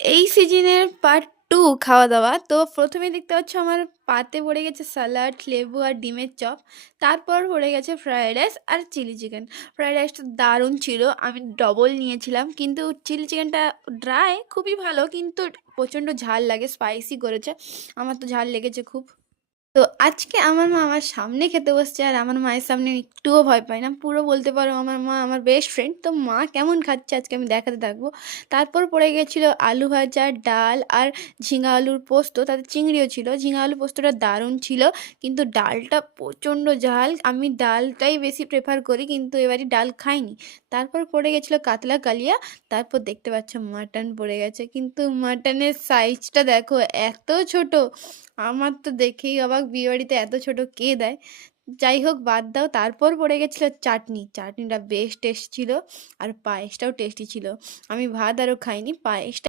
এই সিজনের পার্ট 2 খাওয়া-দাওয়া। তো ১ম এই দেখতে পাচ্ছ আমার পাতে পড়ে গেছে সালাড, লেবু আর ডিমের চপ। তারপর পড়ে গেছে ফ্রাইড রাইস আর চিলি চিকেন। ফ্রাইড রাইসটা দারুণ ছিল। আমি ডবল নিয়েছিলাম। কিন্তু চিলি চিকেনটা ড্রাই খুবই ভালো কিন্তু প্রচণ্ড ঝাল লাগে, স্পাইসি করেছে। আমার তো ঝাল লেগেছে খুব। তো আজকে আমার মা আমার সামনে খেতে বসছে আর আমার মায়ের সামনে আমি একটুও ভয় পাই না। পুরো বলতে পারো আমার মা আমার বেস্ট ফ্রেন্ড। তো মা কেমন খাচ্ছে আজকে আমি দেখাতে থাকবো। তারপর পড়ে গিয়েছিল আলু ভাজা, ডাল আর ঝিঙা আলুর পোস্ত। তাতে চিংড়িও ছিল। ঝিঙা আলুর পোস্তটা দারুণ ছিল। কিন্তু ডালটা প্রচণ্ড ঝাল। আমি ডালটাই বেশি প্রেফার করি কিন্তু এবারই ডাল খাইনি। তারপর পড়ে গেছিল কাতলা কালিয়া। তারপর দেখতে পাচ্ছ মাটন পড়ে গেছে। কিন্তু মাটনের সাইজটা দেখো এত ছোট। আমার তো দেখেই অবাক, বিয়েবাড়িতে এত ছোট কে দেয়? যাই হোক বাদ দাও। তারপর পড়ে গেছিল চাটনি। চাটনিটা বেশ টেস্ট ছিল আর পায়েসটাও টেস্টি ছিল। আমি ভাত আরও খাইনি, পায়েসটা